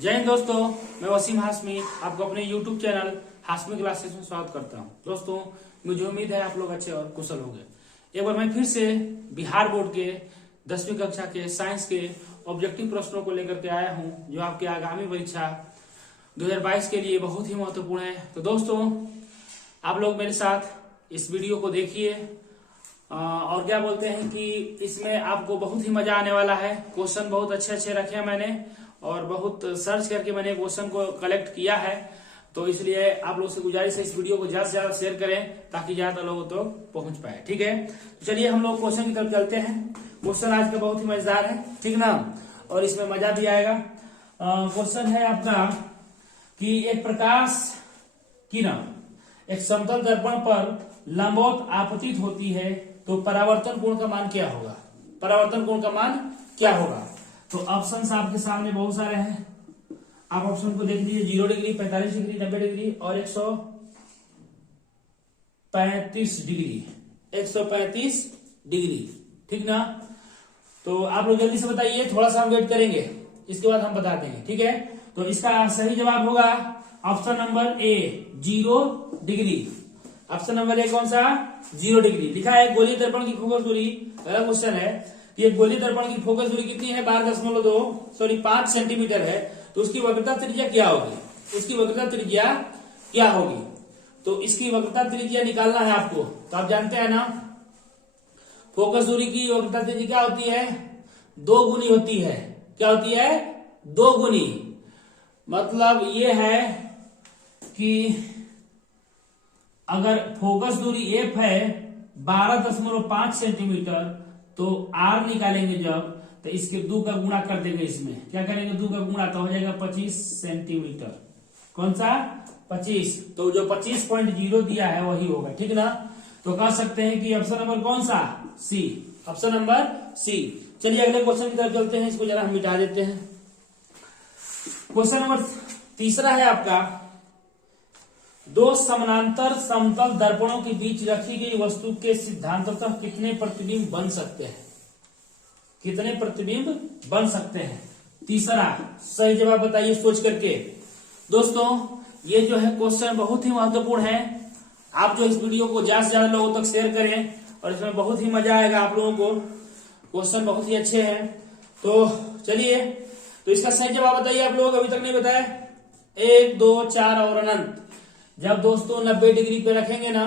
जय हिंद दोस्तों, मैं वसीम हाशमी आपको अपने YouTube चैनल हाशमी क्लासेस में स्वागत करता हूं। दोस्तों, मुझे उम्मीद है आप लोग अच्छे और कुशल होंगे। एक बार मैं फिर से बिहार बोर्ड के 10वीं कक्षा के साइंस के ऑब्जेक्टिव प्रश्नों को लेकर के आया हूं, जो आपके आगामी परीक्षा 2022 के लिए बहुत ही महत्वपूर्ण है। तो दोस्तों, आप लोग मेरे साथ इस वीडियो को देखिए और क्या बोलते हैं कि इसमें आपको बहुत ही मजा आने वाला है। क्वेश्चन बहुत अच्छे अच्छे रखे हैं मैंने और बहुत सर्च करके मैंने क्वेश्चन को कलेक्ट किया है, तो इसलिए आप लोग से गुजारिश है इस वीडियो को ज्यादा से ज्यादा शेयर करें ताकि ज्यादा लोगों तक पहुंच पाए। ठीक है, तो चलिए हम लोग क्वेश्चन की तरफ चलते हैं। क्वेश्चन आज का बहुत ही मजेदार है, ठीक ना, और इसमें मजा भी आएगा। क्वेश्चन है आपका कि एक प्रकाश किरण एक समतल दर्पण पर लंबवत आपतित होती है तो परावर्तन कोण का मान क्या होगा? परावर्तन कोण का मान क्या होगा? तो ऑप्शंस आपके सामने बहुत सारे हैं, आप ऑप्शन को देख लीजिए। 0 डिग्री, 45 डिग्री, 90 डिग्री और 135 डिग्री। 135 डिग्री, ठीक ना। तो आप लोग जल्दी से बताइए, थोड़ा सा हम वेट करेंगे, इसके बाद हम बता देंगे। ठीक है, तो इसका सही जवाब होगा option number A, 0 degree. Option number A कौन सा? 0 डिग्री लिखा है। गोलीय दर्पण की फोकस दूरी, पहला क्वेश्चन है कि एक गोलीय दर्पण की फोकस दूरी कितनी है? 5 सेंटीमीटर है, तो उसकी वक्रता त्रिज्या क्या होगी? उसकी वक्रता त्रिज्या क्या होगी? तो इसकी वक्रता त्रिज्या निकालना है आपको। तो आप जानते हैं ना, फोकस दूरी की वक्रता त्रिज्या क्या होती है? 2 गुनी होती है। क्या होती है? 2 गुनी। मतलब ये है कि अगर फोकस दूरी एफ है 12.5 सेंटीमीटर, तो आर निकालेंगे जब, तो इसके 2 का गुणा कर देंगे। इसमें क्या करेंगे? 2 का गुणा, तो हो जाएगा 25 सेंटीमीटर। कौन सा? 25। तो जो 25.0 दिया है वही होगा, ठीक ना। तो कह सकते हैं कि ऑप्शन नंबर कौन सा? सी। Option number C. चलिए अगले क्वेश्चन की तरफ चलते हैं। इसको जरा हम मिटा देते हैं। क्वेश्चन नंबर तीसरा है आपका, 2 समानांतर समतल दर्पणों के बीच रखी गई वस्तु के सिद्धांततः कितने प्रतिबिंब बन सकते हैं? कितने प्रतिबिंब बन सकते हैं? तीसरा सही जवाब बताइए सोच करके। दोस्तों, ये जो है क्वेश्चन बहुत ही महत्वपूर्ण है। आप जो इस वीडियो को ज्यादा से ज्यादा लोगों तक शेयर करें और इसमें बहुत ही मजा आएगा आप लोगों को। क्वेश्चन बहुत ही अच्छे हैं। तो चलिए, तो इसका सही जवाब बताइए आप लोग, अभी तक नहीं बताया। 1, 2, 4 और अनंत। जब दोस्तों 90 डिग्री पे रखेंगे ना,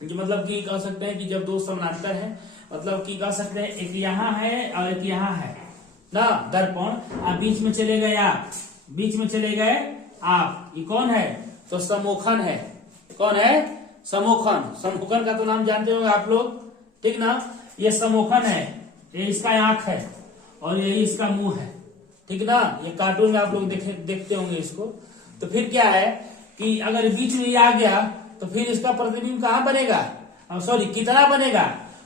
मतलब कि कह सकते हैं कि जब 2 समानांतर है, मतलब कि कह सकते हैं एक यहाँ है और एक यहाँ है ना दर्पण, आप बीच में चले गए, आप बीच में चले गए आप, ये कौन है? तो समोखन है। कौन है? समोखन। समोखन का तो नाम जानते होंगे आप लोग, ठीक ना। ये समोखन है, ये इसका आंख है और यही इसका मुंह है, ठीक ना। ये कार्टून में आप लोग देखते होंगे इसको। तो फिर क्या है कि अगर बीच में ये आ गया तो फिर इसका प्रतिबिंब कहाँ बनेगा? सॉरी, कितना बनेगा?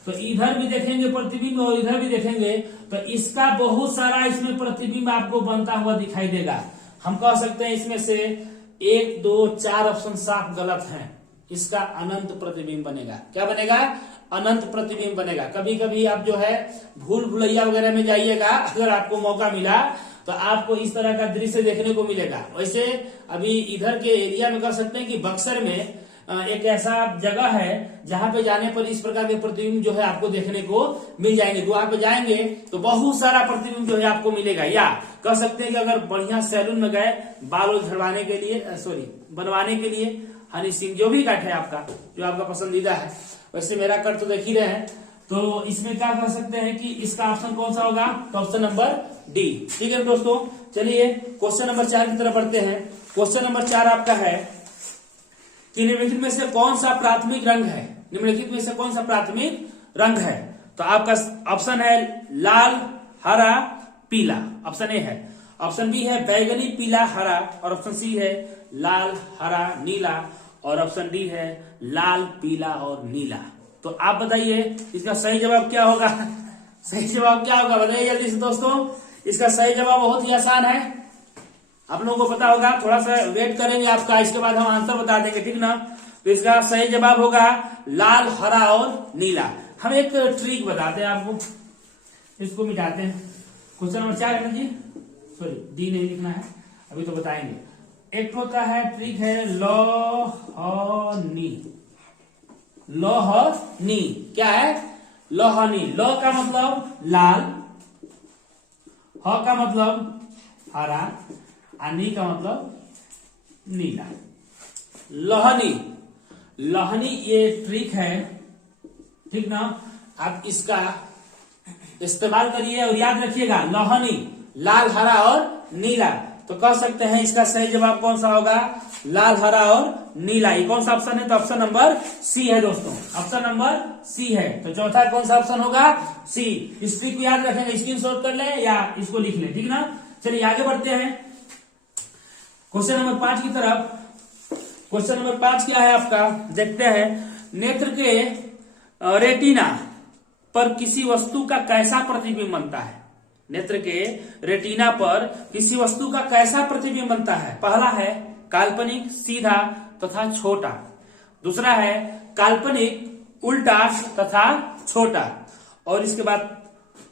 तो इधर भी देखेंगे प्रतिबिंब और इधर भी देखेंगे, तो इसका बहुत सारा इसमें प्रतिबिंब आपको बनता हुआ दिखाई देगा। हम कह सकते हैं इसमें से 1, 2, 4 ऑप्शन साफ गलत हैं। इसका अनंत प्रतिबिंब बनेगा। क्या बनेगा? अनंत प्रतिबिंब बनेगा। कभी कभी आप जो है भूल भुलैया वगैरह में जाइएगा, अगर आपको मौका मिला तो आपको इस तरह का दृश्य देखने को मिलेगा। वैसे अभी इधर के एरिया में कह सकते हैं कि बक्सर में एक ऐसा जगह है जहां पे जाने पर इस प्रकार के प्रतिबिंब जो है आपको देखने को मिल जाएंगे। तो वहां पे जाएंगे तो बहुत सारा प्रतिबिंब जो है आपको मिलेगा। या कह सकते हैं कि अगर बढ़िया सैलून में गए बाल झड़वाने के लिए, बनवाने के लिए, हनी सिंह जो भी कट है आपका, जो आपका पसंदीदा है, वैसे मेरा कट तो देख ही रहे हैं। तो इसमें क्या कर सकते हैं कि इसका ऑप्शन कौन सा होगा? तो ऑप्शन नंबर डी। ठीक है दोस्तों, चलिए क्वेश्चन नंबर 4 की तरफ बढ़ते हैं। क्वेश्चन नंबर 4 आपका है कि निम्नलिखित में से कौन सा प्राथमिक रंग है? निम्नलिखित में से कौन सा प्राथमिक रंग है? तो आपका ऑप्शन है लाल, हरा, पीला। ऑप्शन ए है। ऑप्शन बी है बैगनी, पीला, हरा, और ऑप्शन सी है लाल, हरा, नीला, और ऑप्शन डी है लाल, पीला और नीला। तो आप बताइए इसका सही जवाब क्या होगा? सही जवाब क्या होगा बताइए जल्दी से दोस्तों। इसका सही जवाब बहुत ही आसान है, आप लोगों को पता होगा। थोड़ा सा वेट करेंगे आपका, इसके बाद हम आंसर बता देंगे, ठीक ना। तो इसका सही जवाब होगा लाल, हरा और नीला। हम एक ट्रिक बताते हैं आपको, इसको मिटाते हैं। क्वेश्चन नंबर 4 है ना जी, सॉरी डी नहीं लिखना है, अभी तो बताएंगे। एक होता है ट्रिक है लोहनी। लोहनी क्या है? लोहनी। लो का मतलब लाल, ह का मतलब हरा, नी का मतलब नीला। लोहनी, लोहनी ये ट्रिक है, ठीक ना। आप इसका इस्तेमाल करिए और याद रखिएगा, लोहनी लाल, हरा और नीला। तो कह सकते हैं इसका सही जवाब कौन सा होगा? लाल, हरा और नीला। ये कौन सा ऑप्शन है? तो ऑप्शन नंबर सी है दोस्तों, ऑप्शन नंबर सी है। तो चौथा कौन सा ऑप्शन होगा? सी। इस ट्रिक को याद रखेंगे, स्क्रीनशॉट कर ले या इसको लिख ले, ठीक ना। चलिए आगे बढ़ते हैं क्वेश्चन नंबर 5 की तरफ। क्वेश्चन नंबर 5 क्या है आपका? देखते हैं। नेत्र के रेटिना पर किसी वस्तु का कैसा प्रतिबिंब बनता है? नेत्र के रेटिना पर किसी वस्तु का कैसा प्रतिबिंब बनता है? पहला है काल्पनिक, सीधा तथा छोटा। दूसरा है काल्पनिक, उल्टा तथा छोटा। और इसके बाद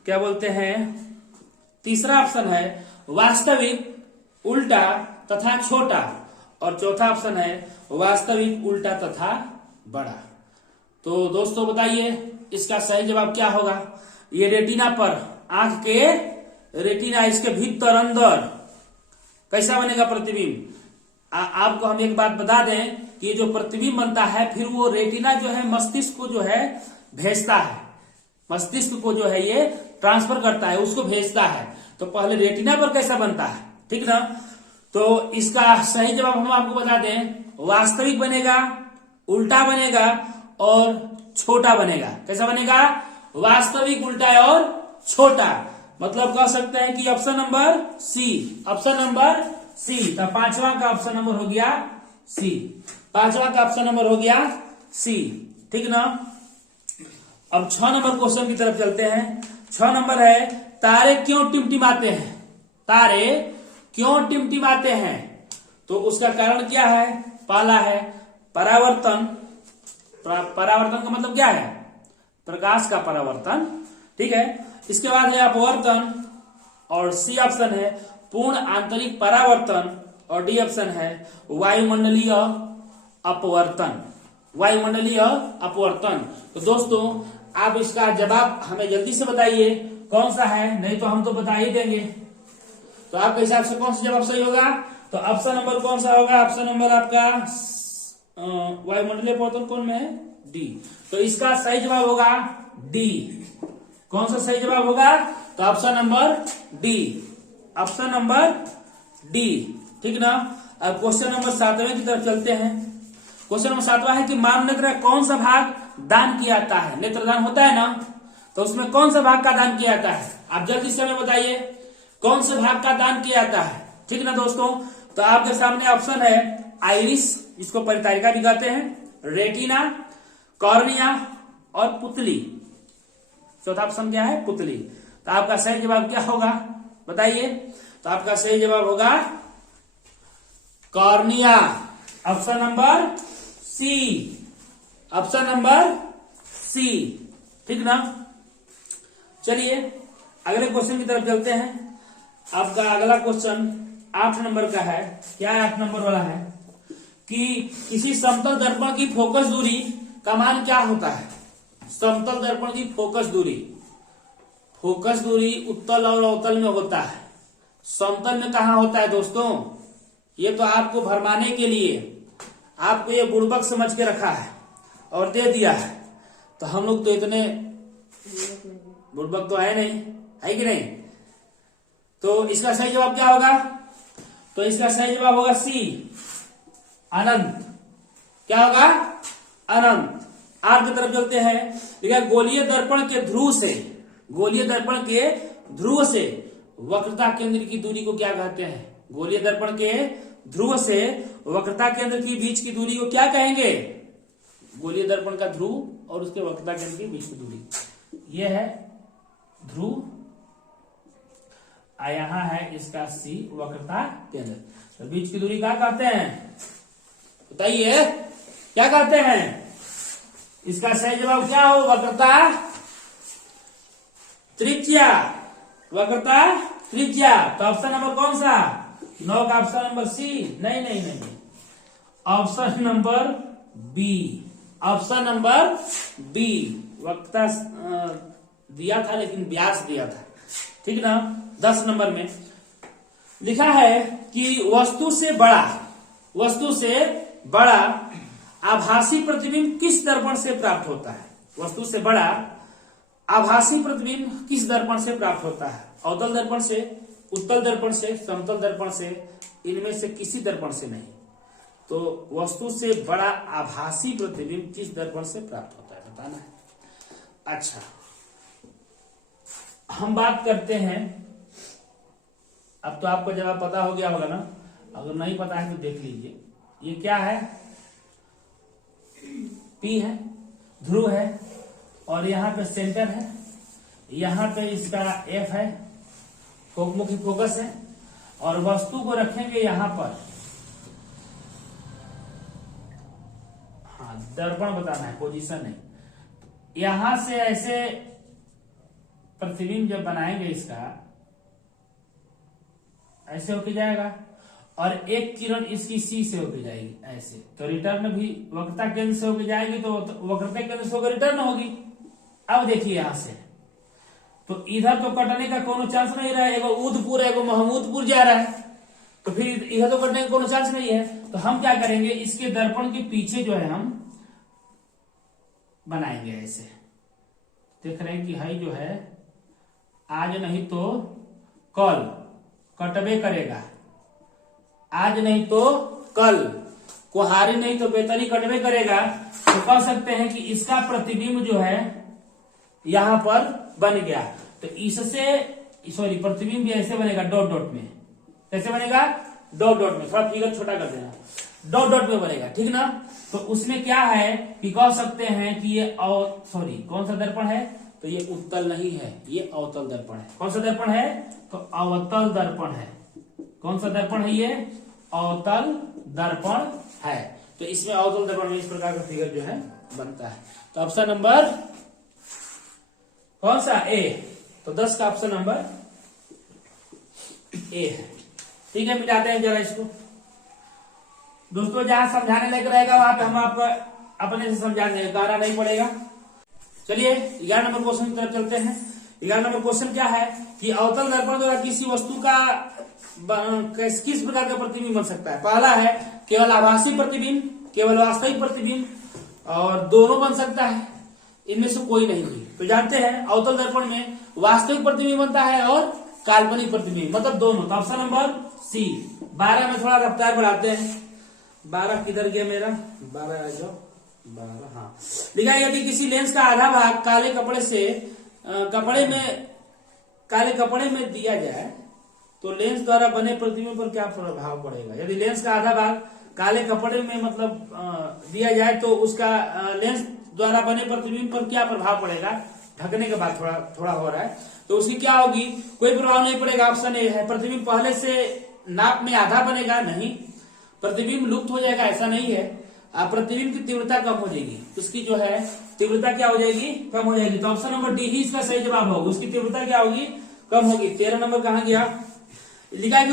क्या बोलते हैं? तीसरा ऑप्शन है वास्तविक, उल्टा तथा छोटा। और चौथा ऑप्शन है वास्तविक, उल्टा तथा बड़ा। तो दोस्तों बताइए इसका सही जवाब क्या होगा? ये रेटिना पर, आंख के रेटिना, इसके भीतर अंदर कैसा बनेगा प्रतिबिंब? आपको हम एक बात बता दें कि ये जो प्रतिबिंब बनता है फिर वो रेटिना जो है मस्तिष्क को जो है भेजता है, मस्तिष्क को जो है ये ट्रांसफर करता है, उसको भेजता है। तो पहले रेटिना पर कैसा बनता है, ठीक ना। तो इसका सही जवाब हम आपको बता दें, वास्तविक बनेगा, उल्टा बनेगा और छोटा बनेगा। कैसा बनेगा? वास्तविक, उल्टा और छोटा। मतलब कह सकते हैं कि option number C, option number C. तो पांचवा का ऑप्शन नंबर हो गया सी, पांचवा का ऑप्शन नंबर हो गया सी, ठीक ना। अब 6 नंबर क्वेश्चन की तरफ चलते हैं। 6 नंबर है तारे क्यों टिमटिमाते हैं? तारे क्यों टिमटिमाते हैं? तो उसका कारण क्या है? पहला है परावर्तन। परावर्तन का मतलब क्या है? प्रकाश का परावर्तन, ठीक है। इसके बाद है अपवर्तन, और सी ऑप्शन है पूर्ण आंतरिक परावर्तन, और डी ऑप्शन है वायुमंडलीय अपवर्तन। वायुमंडलीय अपवर्तन। तो दोस्तों आप इसका जवाब हमें जल्दी से बताइए कौन सा है, नहीं तो हम तो बता ही देंगे। तो आपके हिसाब से कौन सा जवाब सही होगा? तो ऑप्शन नंबर कौन सा होगा? ऑप्शन नंबर आपका वायुमंडलीय अपवर्तन कौन में है? डी। तो इसका सही जवाब होगा डी। कौन सा सही जवाब होगा? तो option number D, option number D, ठीक ना। अब क्वेश्चन नंबर 7वें की तरफ चलते हैं। क्वेश्चन नंबर 7वां है कि मानव नेत्र कौन सा भाग दान किया जाता है? नेत्रदान होता है ना, तो उसमें कौन सा भाग का दान किया जाता है? आप जल्दी से हमें बताइए कौन से भाग का दान किया जाता है, ठीक ना दोस्तों। तो आपके सामने ऑप्शन है आइरिस, इसको परितारिका भी कहते हैं, रेटिना, कॉर्निया और पुतली। चौथा ऑप्शन क्या है? पुतली। तो आपका सही जवाब क्या होगा बताइए? तो आपका सही जवाब होगा cornea, option number C, option number C, ठीक ना। चलिए अगले क्वेश्चन की तरफ चलते हैं। आपका अगला क्वेश्चन 8 नंबर का है। क्या 8 नंबर वाला है कि किसी समतल दर्पण की फोकस दूरी का मान क्या होता है? समतल दर्पण की फोकस दूरी, फोकस दूरी उत्तल और अवतल में होता है, समतल में कहाँ होता है दोस्तों? ये तो आपको भरमाने के लिए आपको ये बुड़बक समझ के रखा है और दे दिया है। तो हम लोग तो इतने बुड़बक तो है नहीं, है कि नहीं। तो इसका सही जवाब क्या होगा? तो इसका सही जवाब होगा सी, अनंत। क्या होगा? अनंत। आगे की तरफ चलते हैं। देखिए गोलीय दर्पण के ध्रुव से, गोलीय दर्पण के ध्रुव से वक्रता केंद्र की दूरी को क्या कहते हैं? गोलीय दर्पण के ध्रुव से वक्रता केंद्र की बीच की दूरी को क्या कहेंगे? गोलीय दर्पण का ध्रुव और उसके वक्रता केंद्र के बीच की दूरी, यह है ध्रुव, यहाँ है इसका सी वक्रता केंद्र। तो बीच की दूरी क्या कहते हैं बताइए? क्या कहते हैं? इसका सही जवाब क्या हो? वक्रता त्रिज्या, वक्रता त्रिज्या। तो ऑप्शन नंबर कौन सा? 9 का ऑप्शन नंबर सी। नहीं नहीं नहीं, option number B. Option number B. वक्रता दिया था लेकिन व्यास दिया था, ठीक ना। 10 नंबर में लिखा है कि वस्तु से बड़ा आभासी प्रतिबिंब किस दर्पण से प्राप्त होता है? वस्तु से बड़ा आभासी प्रतिबिंब किस दर्पण से प्राप्त होता है? अवतल दर्पण से, उत्तल दर्पण से, समतल दर्पण से, इनमें से किसी दर्पण से नहीं। तो वस्तु से बड़ा आभासी प्रतिबिंब किस दर्पण से प्राप्त होता है, बताना है। अच्छा, हम बात करते हैं। अब तो आपको जवाब पता हो गया होगा ना, अगर नहीं पता है तो देख लीजिए। ये क्या है? पी है, ध्रुव है, और यहाँ पे सेंटर है, यहाँ पे इसका एफ है, मुख्य फोकस है, और वस्तु को रखेंगे यहाँ पर। हाँ, दर्पण बताना है, पोजीशन नहीं। यहां से ऐसे प्रतिबिंब जब बनाएंगे इसका, ऐसे होके जाएगा, और एक किरण इसकी सी से होके जाएगी ऐसे। तो रिटर्न भी वक्रता केंद्र से होके जाएगी, तो वक्रता केंद्र से होकर रिटर्न होगी। अब देखिए यहां से, तो इधर तो कटने का कोनो चांस नहीं रहा है, एगो उदपुर एगो महमूदपुर जा रहा है, तो फिर इधर तो कटने का कोनो चांस नहीं है। तो हम क्या करेंगे, इसके दर्पण के पीछे जो है हम बनाएंगे ऐसे। देख रहे हैं कि हाई जो है आज नहीं तो कल कटबे करेगा, आज नहीं तो कल, कुहारी नहीं तो बेतरी कटबे करेगा। तो कह सकते हैं कि इसका प्रतिबिंब जो है यहां पर बन गया। तो इससे प्रतिबिंब भी ऐसे बनेगा, डॉट डॉट में। कैसे बनेगा? डॉट डॉट में। थोड़ा फिगर छोटा कर देना, डॉट डॉट में बनेगा, ठीक ना। तो उसमें क्या है कि कह सकते हैं कि ये कौन सा दर्पण है? तो ये उत्तल नहीं है, ये अवतल दर्पण है। कौन सा दर्पण है? तो अवतल दर्पण है। कौन सा दर्पण है? ये अवतल दर्पण है। तो इसमें अवतल दर्पण में इस प्रकार का फिगर जो है बनता है। तो ऑप्शन नंबर कौन सा? ए। तो 10 का ऑप्शन नंबर ए है, ठीक है। मिटाते हैं जरा इसको। दोस्तों जहां समझाने लायक रहेगा वहां पे हम आपको अपने से समझा देंगे, गाना नहीं पड़ेगा। चलिए 11 नंबर क्वेश्चन की तरफ चलते हैं। 11 नंबर क्वेश्चन क्या है कि अवतल दर्पण द्वारा किसी वस्तु का किस प्रकार का प्रतिबिंब बन सकता है? पहला है केवल आभासी प्रतिबिंब, केवल वास्तविक प्रतिबिंब, और दोनों बन सकता है, इनमें से कोई नहीं भी। तो जानते हैं अवतल दर्पण में वास्तविक प्रतिबिंब बनता है और काल्पनिक प्रतिबिंब, मतलब दोनों। तो ऑप्शन नंबर सी। 12 में थोड़ा रफ्तार बढ़ाते हैं। 12 किधर गया मेरा? 12 आ जाओ, 12। हाँ, लिखा है यदि किसी लेंस का आधा भाग काले कपड़े में दिया जाए तो लेंस द्वारा बने प्रतिबिंब पर क्या प्रभाव पड़ेगा? यदि लेंस का आधा भाग काले कपड़े में मतलब दिया जाए तो उसका लेंस द्वारा बने प्रतिबिंब पर क्या प्रभाव पड़ेगा? ढकने के बाद थोड़ा हो रहा है, तो उसकी क्या होगी? कोई प्रभाव नहीं पड़ेगा। ऑप्शन ए है। प्रतिबिंब पहले से नाप में आधा बनेगा? नहीं। प्रतिबिंब लुप्त हो जाएगा? ऐसा नहीं है। प्रतिबिंब की तीव्रता कम हो जाएगी, उसकी जो है तीव्रता क्या हो जाएगी? कम हो जाएगी। तो ऑप्शन नंबर डी ही इसका सही जवाब होगा। उसकी तीव्रता क्या होगी? कम होगी। 13 नंबर कहां गया? लिखा है कि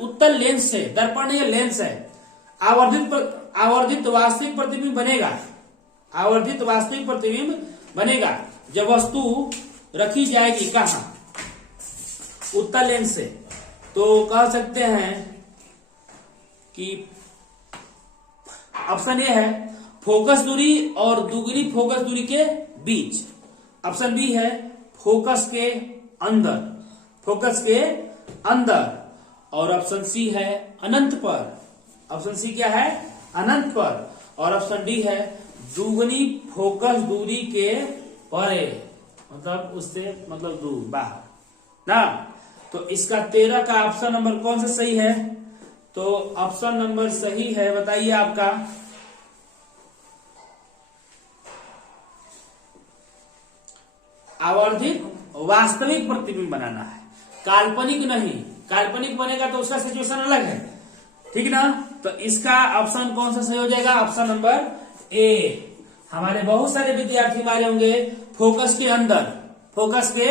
उत्तल लेंस से, दर्पण ये लेंस है, आवर्धित वास्तविक प्रतिबिंब बनेगा। आवर्धित वास्तविक प्रतिबिंब बनेगा जब वस्तु रखी जाएगी कहां? उत्तल लेंस से। तो कह सकते हैं कि ऑप्शन ए है फोकस दूरी और दुगनी फोकस दूरी के बीच। ऑप्शन बी है फोकस के अंदर, फोकस के अंदर। और ऑप्शन सी है अनंत पर। ऑप्शन सी क्या है? अनंत पर। और ऑप्शन डी है दुगनी फोकस दूरी के परे, मतलब उससे मतलब दूर, बाहर ना। तो इसका 13 का ऑप्शन नंबर कौन सा सही है? तो ऑप्शन नंबर सही है, बताइए आपका। आवर्धित वास्तविक प्रतिबिंब बनाना है, काल्पनिक नहीं। काल्पनिक बनेगा तो उसका सिचुएशन अलग है, ठीक ना। तो इसका ऑप्शन कौन सा सही हो जाएगा? Option number A. हमारे बहुत सारे विद्यार्थी हमारे होंगे फोकस के अंदर, फोकस के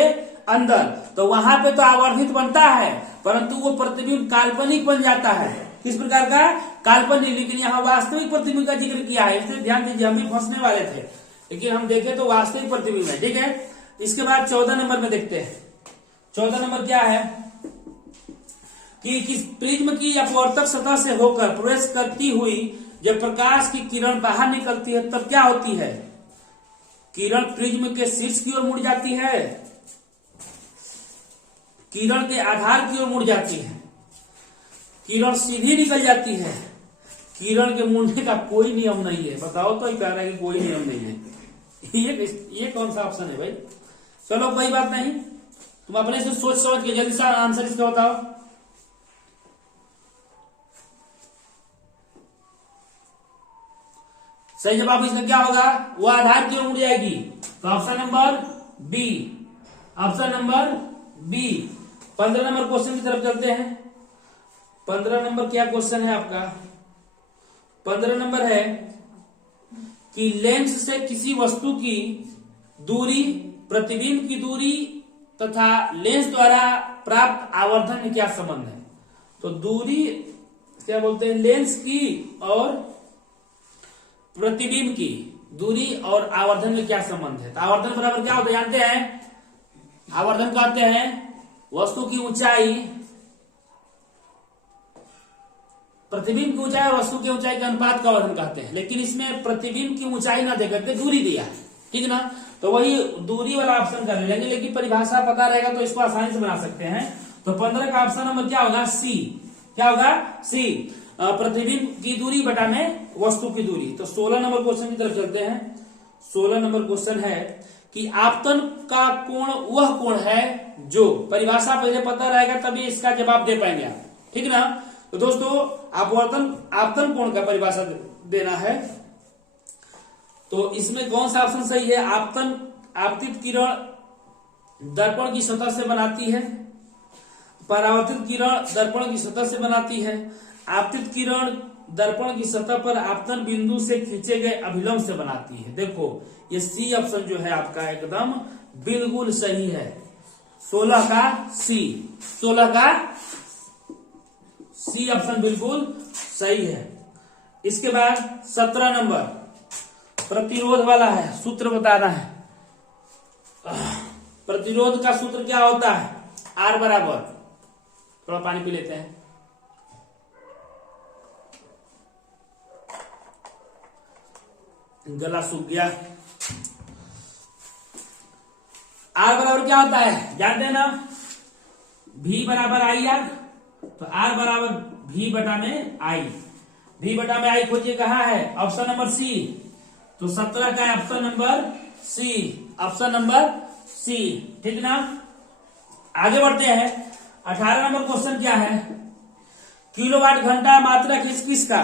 अंदर, तो वहां पे तो आवर्धित बनता है, परंतु वो प्रतिबिंब काल्पनिक बन जाता है। किस प्रकार का? काल्पनिक। लेकिन यहाँ वास्तविक प्रतिबिंब का जिक्र किया है, इसलिए ध्यान दीजिए, हम भी फंसने वाले थे, लेकिन हम देखें तो वास्तविक प्रतिबिंब है। ठीक है, इसके बाद 14 नंबर में देखते हैं। 14 नंबर क्या है कि किस प्रिज्म की अपवर्तक सतह से होकर प्रवेश करती हुई जब प्रकाश की किरण बाहर निकलती है तब क्या होती है? किरण प्रिज्म के शीर्ष की ओर मुड़ जाती है, किरण के आधार की ओर मुड़ जाती है, किरण सीधी निकल जाती है। किरण के मुड़ने का कोई नियम नहीं है। बताओ तो, कह रहा है कि कोई नियम नहीं है। ये कौन सा ऑप्शन है भाई? चलो कोई बात नहीं, तुम अपने से सोच समझ के जल्दी से आंसर इसका बताओ। सही जवाब इसका क्या होगा? वो आधार की ओर मुड़ जाएगी। तो option number B, option number B. 15 number question की तरफ चलते हैं। 15 नंबर क्या क्वेश्चन है आपका? 15 नंबर है कि लेंस से किसी वस्तु की दूरी, प्रतिबिंब की दूरी तथा लेंस द्वारा प्राप्त आवर्धन में क्या संबंध है? तो दूरी क्या बोलते हैं? लेंस की और प्रतिबिंब की दूरी और आवर्धन में क्या संबंध है? तो आवर्धन बराबर क्या होता है जानते हैं? आवर्धन कहते हैं वस्तु की ऊंचाई, प्रतिबिंब की ऊंचाई और वस्तु की ऊंचाई के अनुपात का आवर्धन कहते हैं। लेकिन इसमें प्रतिबिंब की ऊंचाई ना देकर के दूरी दिया, ठीक ना, तो वही दूरी वाला ऑप्शन कर लेंगे। लेकिन परिभाषा पता रहेगा तो इसको आसानी से बना सकते हैं। तो 15 का ऑप्शन नंबर क्या होगा? सी। क्या होगा? सी, प्रतिबिंब की दूरी बटा में वस्तु की दूरी। तो 16 नंबर क्वेश्चन की तरफ चलते हैं। 16 नंबर क्वेश्चन है कि आपतन का कोण वह कोण है जो, परिभाषा पहले पता रहेगा तभी इसका जवाब दे पाएंगे आप, ठीक ना। तो दोस्तों आपतन कोण का परिभाषा देना है। तो इसमें कौन सा ऑप्शन सही है? आपतित किरण दर्पण की सतह से बनाती है, परावर्तित किरण दर्पण की सतह से बनाती है, आपतित किरण दर्पण की सतह पर आपतन बिंदु से खींचे गए अभिलंब से बनाती है। देखो ये सी ऑप्शन जो है आपका एकदम बिल्कुल सही है। 16 का सी, 16 का सी ऑप्शन बिल्कुल सही है। इसके बाद 17 नंबर प्रतिरोध वाला है, सूत्र बताना है। प्रतिरोध का सूत्र क्या होता है? आर बराबर, थोड़ा पानी पी लेते हैं। गला सूख गया। आर बराबर क्या होता है जानते हैं ना? भी बराबर आई आर, तो आर बराबर भी बटा में आई। भी बटा में आई खोजिए कहाँ है? Option number C. तो 17 का option number C, option number C, ठीक ना। आगे बढ़ते हैं। 18 नंबर क्वेश्चन क्या है? किलोवाट घंटा मात्रक किसका?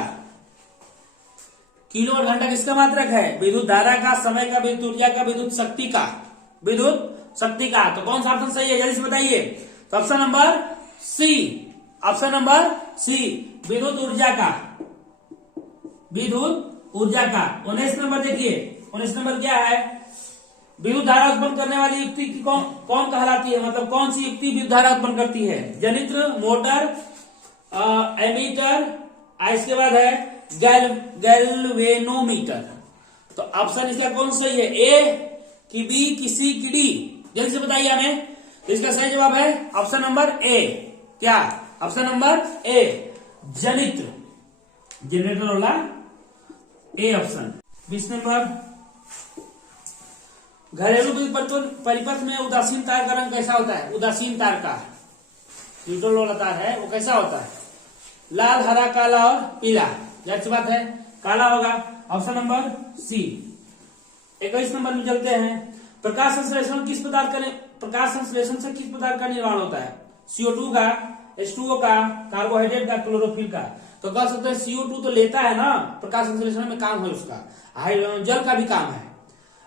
किलोवाट घंटा किसका मात्रक है? विद्युत धारा का, समय का, विद्युत ऊर्जा का, विद्युत शक्ति का, विद्युत शक्ति का। तो कौन सा ऑप्शन सही है जल्दी से बताइए। तो option number C, option number C, विद्युत ऊर्जा का, विद्युत ऊर्जा का। 19 नंबर देखिए, 19 नंबर क्या है? विद्युत धारा उत्पन्न करने वाली युक्ति की कौन कहलाती है? मतलब कौन सी युक्ति विद्युत धारा उत्पन्न करती है? जनित्र, मोटर, एमीटर, इसके बाद है गैल्वेनोमीटर। तो ऑप्शन इसका कौन सही है? ए कि बी कि सी कि डी? जल्दी से बताइए हमें। तो इसका सही जवाब है ऑप्शन नंबर ए। क्या? ऑप्शन नंबर ए, जनित्र, जनरेटर वाला ए ऑप्शन। 20 नंबर, घरेलू परिपथ में उदासीन तार का रंग कैसा होता है? उदासीन तार का, न्यूट्रल वाला तार है वो कैसा होता है? लाल, हरा, काला और पीला। जाहिर सी बात है काला होगा। ऑप्शन नंबर सी। 21 नंबर में चलते हैं। प्रकाश संश्लेषण किस पदार्थ का, प्रकाश संश्लेषण से किस पदार्थ का निर्माण होता है? CO2 का, H2O का, कार्बोहाइड्रेट का, क्लोरोफिल का। तो कह सकते हैं CO2 तो लेता है ना, प्रकाश संश्लेषण में काम है उसका, जल का भी काम है,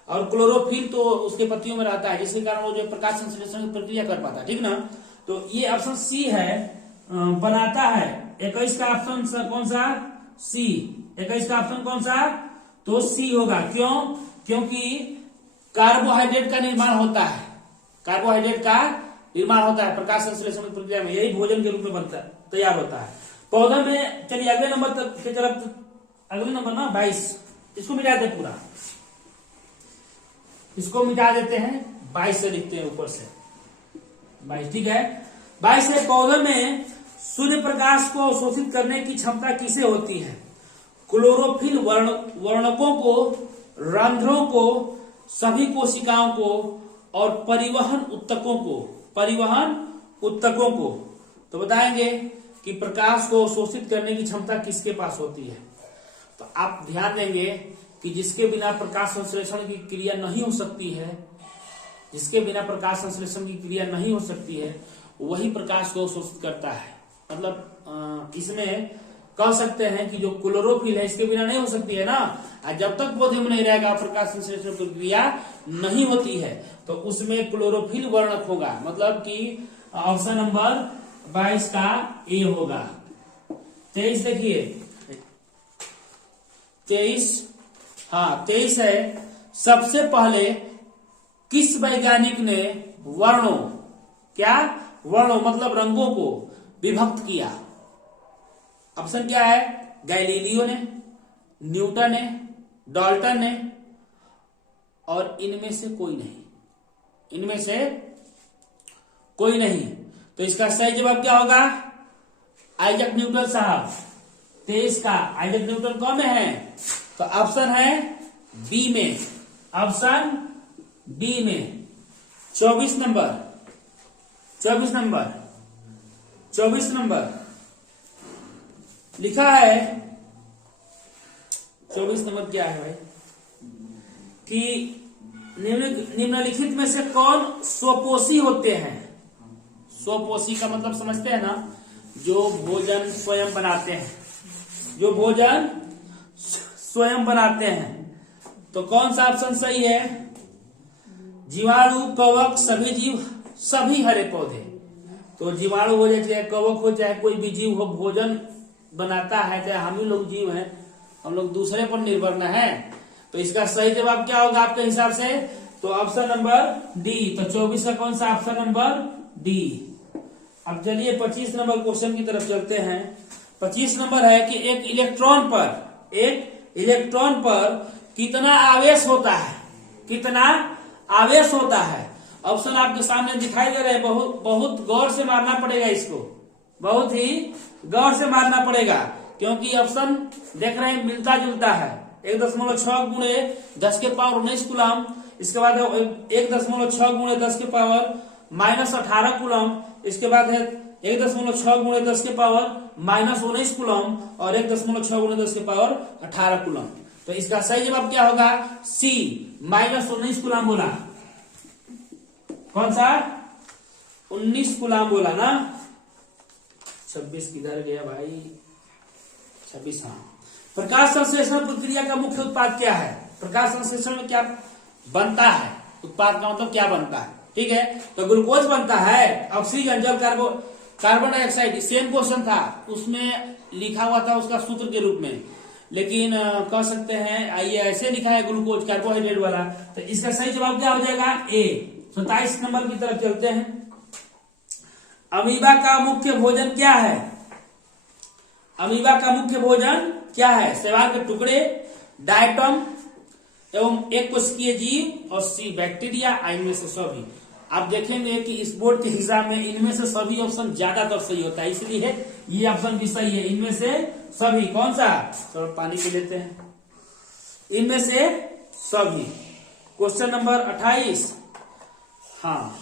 और क्लोरोफिल तो उसके पत्तियों में रहता है, जिसके कारण वो जो प्रकाश संश्लेषण की प्रक्रिया कर पाता है, ठीक ना। तो ये ऑप्शन सी है, बनाता है। 21 का ऑप्शन कौन सा? सी। 21 का ऑप्शन कौन सा? तो सी होगा। क्यों? क्योंकि कार्बोहाइड्रेट का निर्माण होता है, कार्बोहाइड्रेट का निर्माण होता है प्रकाश संश्लेषण की प्रक्रिया में, यही भोजन के रूप में बनता तैयार होता है पौधा में। चलिए अगले नंबर तक की तरफ, अगले नंबर ना 22, इसको मिटा दे पूरा, इसको मिटा देते हैं, 22 से लिखते हैं ऊपर से 22, ठीक है। 22 से पौधे में सूर्य प्रकाश को अवशोषित करने की क्षमता किसे होती है? क्लोरोफिल वर्णकों को, रंध्रों को, सभी कोशिकाओं को और परिवहन उत्तकों को। तो बताएंगे कि प्रकाश को अवशोषित करने की क्षमता किसके पास होती है। तो आप ध्यान देंगे कि जिसके बिना प्रकाश संश्लेषण की क्रिया नहीं हो सकती है, जिसके बिना प्रकाश संश्लेषण की क्रिया नहीं हो सकती है, वही प्रकाश को अवशोषित करता है। मतलब इसमें कह सकते हैं कि जो क्लोरोफिल है इसके बिना नहीं हो सकती है ना, और जब तक पौधे में नहीं रहेगा प्रकाश संश्लेषण प्रक्रिया नहीं होती है, तो उसमें क्लोरोफिल वर्णक होगा। मतलब कि ऑप्शन नंबर 22 का ए होगा। 23 देखिए, 23 है, सबसे पहले किस वैज्ञानिक ने वर्णों मतलब रंगों को विभक्त किया? ऑप्शन क्या है? गैलीलियो ने, न्यूटन ने, डाल्टन ने, और इनमें से कोई नहीं। तो इसका सही जवाब क्या होगा? आइजैक न्यूटन साहब। 23 का आइजैक न्यूटन कौन में है? तो ऑप्शन है बी में, ऑप्शन बी में। 24 नंबर लिखा है। 24 नंबर क्या है भाई? कि निम्नलिखित में से कौन स्वपोषी होते हैं? स्वपोषी का मतलब समझते हैं ना, जो भोजन स्वयं बनाते हैं। तो कौन सा ऑप्शन सही है? जीवाणु, कवक, सभी जीव, सभी हरे पौधे। तो जीवाणु हो चाहे कवक हो चाहे कोई भी जीव हो, भोजन बनाता है, चाहे हम ही लोग जीव हैं, हम लोग दूसरे पर निर्भर न है। तो इसका सही जवाब क्या होगा आपके हिसाब से? तो ऑप्शन नंबर डी। तो 24 का कौन सा? Option number D. अब चलिए 25 नंबर क्वेश्चन की तरफ चलते हैं। 25 नंबर है कि एक इलेक्ट्रॉन पर कितना आवेश होता है? ऑप्शन आपके सामने दिखाई दे रहे हैं, बहुत गौर से मारना पड़ेगा इसको, बहुत ही गौर से मारना पड़ेगा, क्योंकि ऑप्शन देख रहे हैं मिलता जुलता है। 1.6 गुणे 10 के पावर 19 कूलम, इसके बाद 1.6 गुणे 10 के पावर -18 कूलम, इसके बाद है 1.6 गुणे 10 के पावर -19 कूलम और 1.6 गुणे 10 के पावर 18 कूलम। तो इसका सही जवाब क्या होगा? सी, -19 कूलम बोला। कौन सा? 19 कूलम बोला ना। 26 किधर गया भाई? 26, हाँ। प्रकाश संश्लेषण प्रक्रिया का मुख्य उत्पाद क्या है? प्रकाश संश्लेषण में क्या बनता है? उत्पाद का मतलब क्या बनता है? ठीक है, तो ग्लूकोज बनता है, ऑक्सीजन, जल, कार्बन डाइऑक्साइड। सेम क्वेश्चन था, उसमें लिखा हुआ था उसका सूत्र के रूप में, लेकिन कह सकते हैं ये ऐसे लिखा है ग्लूकोज, कार्बोहाइड्रेट वाला। तो इसका सही जवाब क्या हो जाएगा? ए। 27 नंबर की तरफ चलते हैं। अमीबा का मुख्य भोजन क्या है? शैवाल के टुकड़े, डायटम एवं एक कोशिकीय जीव, और सी बैक्टीरिया, इनमें से सभी। आप देखेंगे कि इस बोर्ड के हिसाब में इनमें से सभी ऑप्शन ज्यादातर सही होता है, इसलिए ये ऑप्शन भी सही है। इनमें से सभी, कौन सा? थोड़ा पानी पी लेते हैं। इनमें से सभी। क्वेश्चन नंबर 28, हाँ,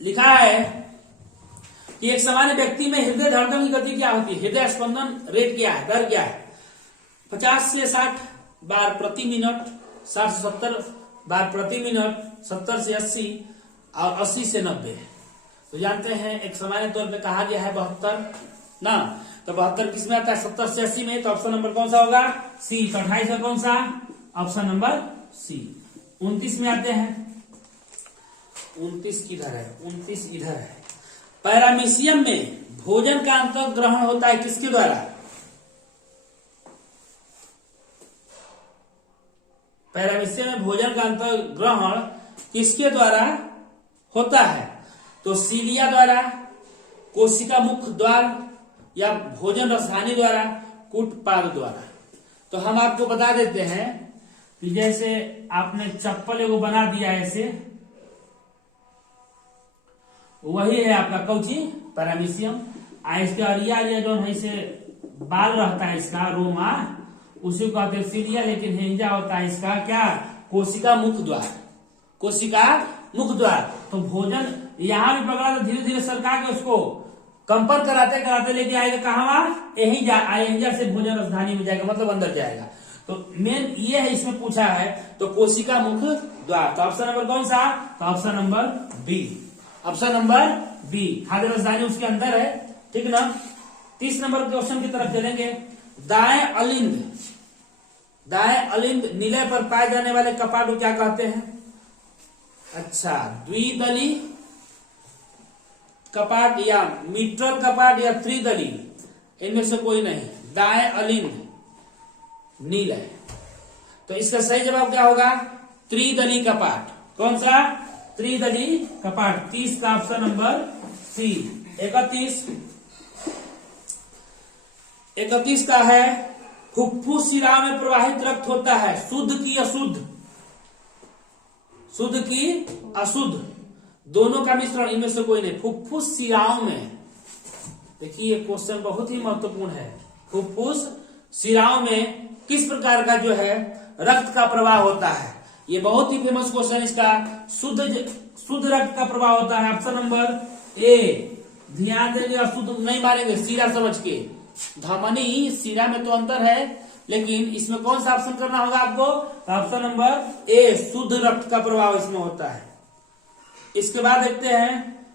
लिखा है कि एक सामान्य व्यक्ति में हृदय धड़कन की गति क्या होती है? हृदय स्पंदन रेट क्या है, दर क्या है? 50 से 60 बार प्रति मिनट, 60 से 70 बार प्रति मिनट, 70 से 80 और 80 से 90। तो जानते हैं एक सामान्य तौर पे कहा गया है 72 ना, तो 72 किस में आता है? 70 से 80 में। तो ऑप्शन नंबर कौन सा होगा? सी। तो 28 का कौन सा? ऑप्शन नंबर सी। 29 में आते हैं। 29 किधर है? 29 इधर है। पैरामीशियम में भोजन का अंतर ग्रहण होता है किसके द्वारा? पैरामीशियम में भोजन का अंतर ग्रहण किसके द्वारा होता है? तो सीलिया द्वारा, कोशिका मुख द्वार, या भोजन रसायनी द्वारा, कूटपाद द्वारा। तो हम आपको बता देते हैं कि जैसे आपने चप्पल एगो बना दिया ऐसे, वही है आपका कौची? पैरामीशियम। इसके अरिया जो है इसे बाल रहता है इसका रोमा, उसी को कहते हैं सीलिया, लेकिन हेंजा होता है इसका क्या? कोशिका मुख द्वार, कोशिका मुख द्वार। तो भोजन यहाँ भी पकड़ा तो धीरे धीरे सरका के उसको कंपन कराते कराते लेके आएगा कहाँ? यही एंजा से भोजन राजधानी में जाएगा, मतलब अंदर जाएगा। तो मेन ये है, इसमें पूछा है तो कोशिका मुख द्वार। तो ऑप्शन नंबर कौन सा? तो option number B, option number B, खाद्य राजधानी उसके अंदर है, ठीक ना। 30 नंबर क्वेश्चन की तरफ चलेंगे। दाएं अलिंद निलय पर पाए जाने वाले कपाट को क्या कहते हैं? अच्छा, द्विदली कपाट या मीट्रल कपाट या त्रिदली, इनमें से कोई नहीं। दाएं अलिंद निलय, तो इसका सही जवाब क्या होगा? त्रिदली कपाट। कौन सा? त्रिदली कपाट। 30 का ऑप्शन नंबर सी। 31 का है, फुफ्फुस शिरा में प्रवाहित रक्त होता है शुद्ध की अशुद्ध? शुद्ध की अशुद्ध, दोनों का मिश्रण, इनमें से कोई नहीं। फुफ्फुस शिराओं में, देखिए ये क्वेश्चन बहुत ही महत्वपूर्ण है। फुफ्फुस शिराओं में किस प्रकार का जो है रक्त का प्रवाह होता है? ये बहुत ही फेमस क्वेश्चन, इसका शुद्ध रक्त का प्रवाह होता है। Option number A. ध्यान देंगे, अशुद्ध नहीं मारेंगे, शिरा समझ के। धमनी शिरा में तो अंतर है, लेकिन इसमें कौन सा ऑप्शन करना होगा आपको? ऑप्शन नंबर ए, शुद्ध रक्त का प्रवाह इसमें होता है। इसके बाद देखते हैं